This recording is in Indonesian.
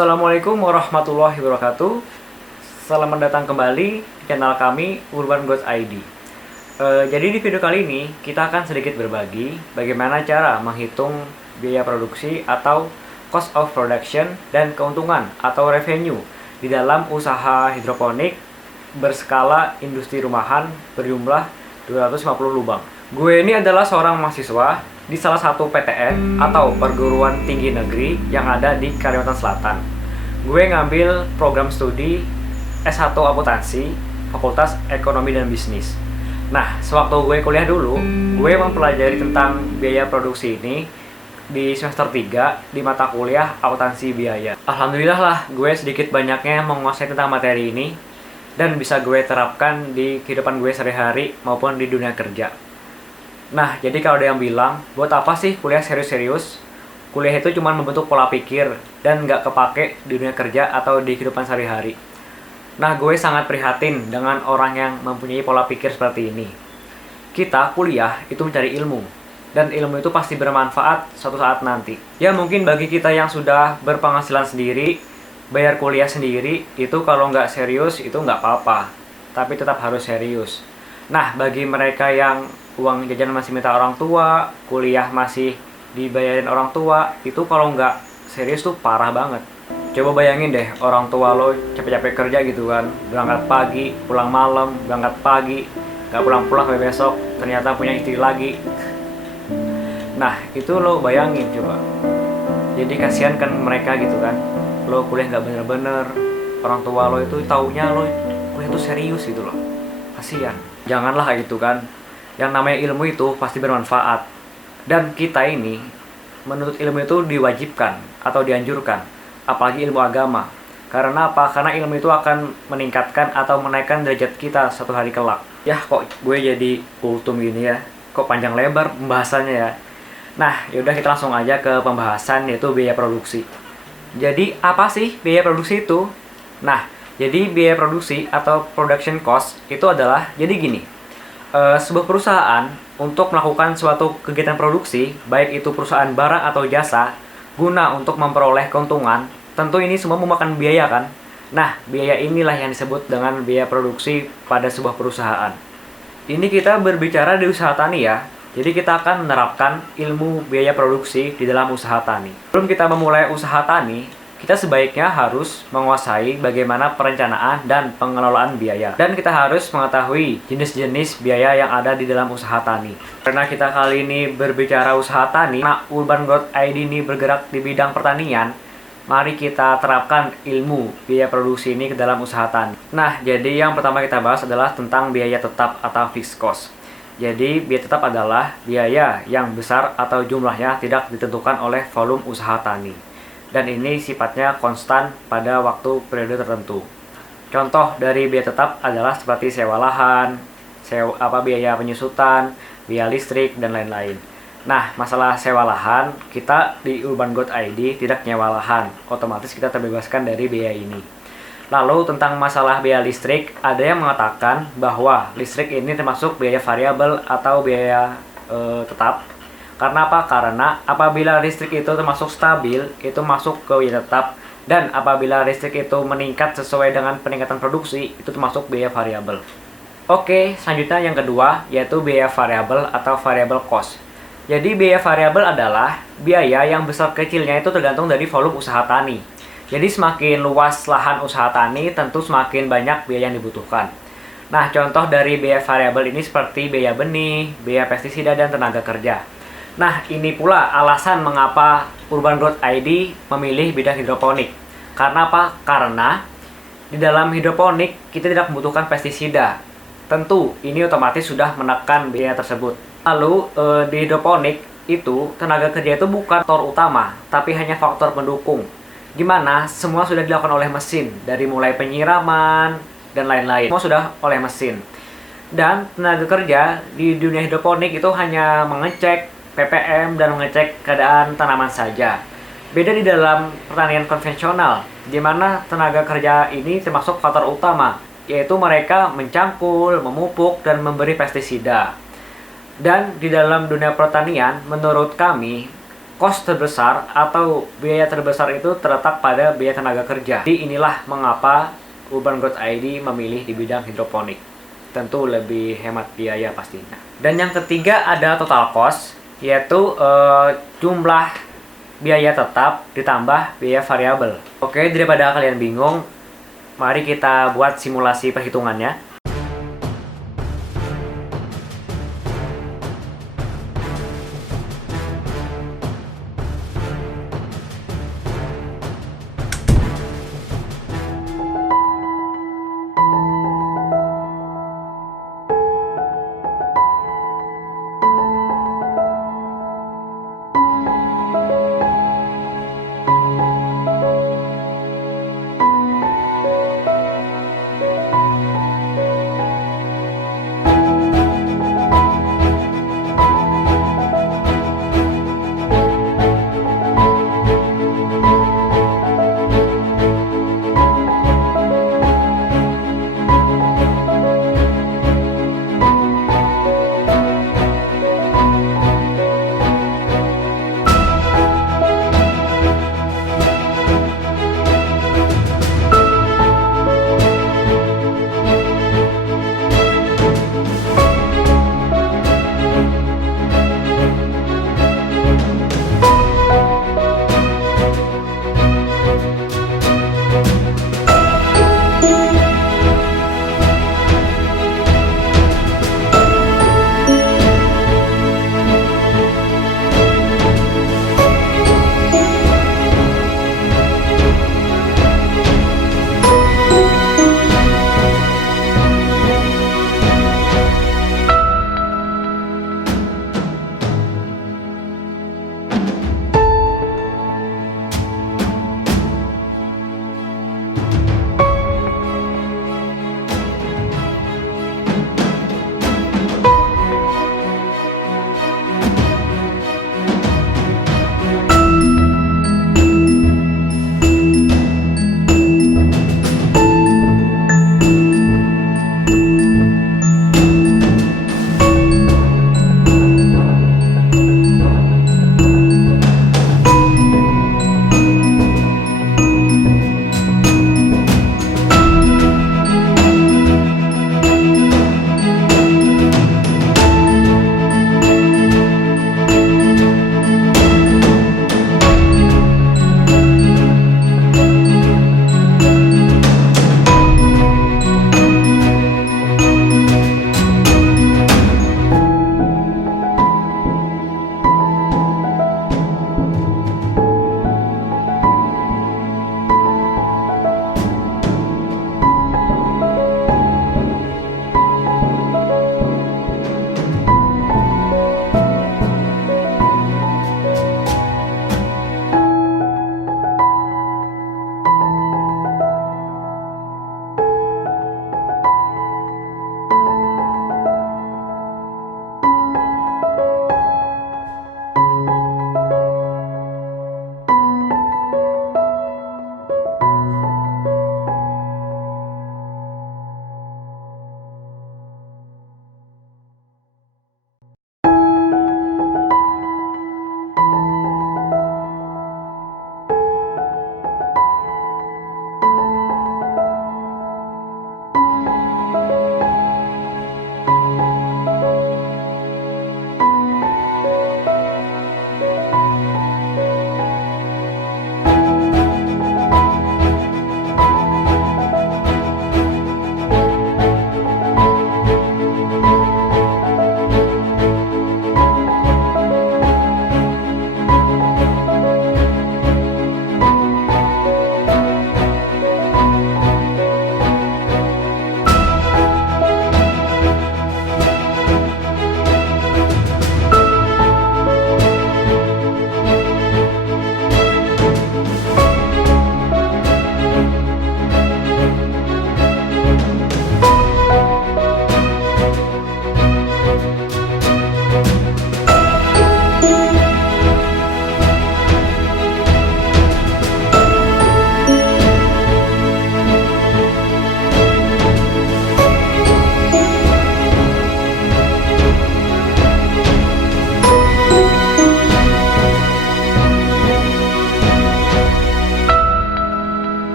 Assalamualaikum warahmatullahi wabarakatuh. Selamat datang kembali di channel kami Urban Growth ID. Jadi di video kali ini kita akan sedikit berbagi bagaimana cara menghitung biaya produksi atau cost of production dan keuntungan atau revenue di dalam usaha hidroponik berskala industri rumahan berjumlah 250 lubang. Gue ini adalah seorang mahasiswa di salah satu PTN atau perguruan tinggi negeri yang ada di Kalimantan Selatan. Gue ngambil program studi S1 Akuntansi, Fakultas Ekonomi dan Bisnis. Nah, sewaktu gue kuliah dulu, gue mempelajari tentang biaya produksi ini di semester 3 di mata kuliah akuntansi biaya. Alhamdulillah lah, gue sedikit banyaknya menguasai tentang materi ini dan bisa gue terapkan di kehidupan gue sehari-hari maupun di dunia kerja. Nah, jadi kalau ada yang bilang, buat apa sih kuliah serius-serius? Kuliah itu cuma membentuk pola pikir dan nggak kepake di dunia kerja atau di kehidupan sehari-hari. Nah, gue sangat prihatin dengan orang yang mempunyai pola pikir seperti ini. Kita kuliah itu mencari ilmu, dan ilmu itu pasti bermanfaat suatu saat nanti. Ya mungkin bagi kita yang sudah berpenghasilan sendiri, bayar kuliah sendiri, itu kalau nggak serius itu nggak apa-apa, tapi tetap harus serius. Nah, bagi mereka yang uang jajan masih minta orang tua, kuliah masih dibayarin orang tua, itu kalau nggak serius tuh parah banget. Coba bayangin deh, orang tua lo capek-capek kerja gitu kan, berangkat pagi, pulang malam, berangkat pagi, nggak pulang-pulang sampai besok, ternyata punya istri lagi. Nah, itu lo bayangin coba. Jadi kasihan kan mereka gitu kan, lo kuliah nggak bener-bener, orang tua lo itu taunya lo kuliah tuh serius gitu loh. Kasihan. Janganlah gitu kan. Yang namanya ilmu itu pasti bermanfaat. Dan kita ini menuntut ilmu itu diwajibkan atau dianjurkan, apalagi ilmu agama. Karena apa? Karena ilmu itu akan meningkatkan atau menaikkan derajat kita suatu hari kelak. Ya kok gue jadi kultum gini ya. Kok panjang lebar pembahasannya ya. Nah, yaudah kita langsung aja ke pembahasan, yaitu biaya produksi. Jadi apa sih biaya produksi itu? Nah, jadi biaya produksi atau production cost itu adalah, jadi gini, sebuah perusahaan untuk melakukan suatu kegiatan produksi, baik itu perusahaan barang atau jasa, guna untuk memperoleh keuntungan, tentu ini semua memakan biaya kan? Nah, biaya inilah yang disebut dengan biaya produksi pada sebuah perusahaan. Ini kita berbicara di usaha tani ya, jadi kita akan menerapkan ilmu biaya produksi di dalam usaha tani. Sebelum kita memulai usaha tani, kita sebaiknya harus menguasai bagaimana perencanaan dan pengelolaan biaya. Dan kita harus mengetahui jenis-jenis biaya yang ada di dalam usaha tani. Karena kita kali ini berbicara usaha tani, nah Urban Growth ID ini bergerak di bidang pertanian, mari kita terapkan ilmu biaya produksi ini ke dalam usaha tani. Nah, jadi yang pertama kita bahas adalah tentang biaya tetap atau fixed cost. Jadi, biaya tetap adalah biaya yang besar atau jumlahnya tidak ditentukan oleh volume usaha tani. Dan ini sifatnya konstan pada waktu periode tertentu. Contoh dari biaya tetap adalah seperti sewa lahan, biaya penyusutan, biaya listrik, dan lain-lain. Nah, masalah sewa lahan, kita di Urban Growth ID tidak nyewa lahan, otomatis kita terbebaskan dari biaya ini. Lalu tentang masalah biaya listrik, ada yang mengatakan bahwa listrik ini termasuk biaya variabel atau biaya tetap. Karena apa? Karena apabila listrik itu termasuk stabil, itu masuk ke biaya tetap. Dan apabila listrik itu meningkat sesuai dengan peningkatan produksi, itu termasuk biaya variabel. Oke, selanjutnya yang kedua, yaitu biaya variabel atau variable cost. Jadi biaya variabel adalah biaya yang besar kecilnya itu tergantung dari volume usaha tani. Jadi semakin luas lahan usaha tani, tentu semakin banyak biaya yang dibutuhkan. Nah, contoh dari biaya variabel ini seperti biaya benih, biaya pestisida, dan tenaga kerja. Nah, ini pula alasan mengapa Urban Growth ID memilih bidang hidroponik. Karena apa? Karena di dalam hidroponik kita tidak membutuhkan pestisida. Tentu, ini otomatis sudah menekan biaya tersebut. Lalu, di hidroponik itu tenaga kerja itu bukan faktor utama, tapi hanya faktor pendukung. Gimana? Semua sudah dilakukan oleh mesin, dari mulai penyiraman dan lain-lain. Semua sudah oleh mesin. Dan tenaga kerja di dunia hidroponik itu hanya mengecek ppm dan mengecek keadaan tanaman saja. Beda di dalam pertanian konvensional, di mana tenaga kerja ini termasuk faktor utama, yaitu mereka mencangkul, memupuk, dan memberi pestisida. Dan di dalam dunia pertanian, menurut kami, Kos terbesar atau biaya terbesar itu terletak pada biaya tenaga kerja. Jadi inilah mengapa Urban Growth ID memilih di bidang hidroponik. Tentu lebih hemat biaya pastinya. Dan yang ketiga ada total cost, yaitu jumlah biaya tetap ditambah biaya variabel. Oke, daripada kalian bingung, mari kita buat simulasi perhitungannya.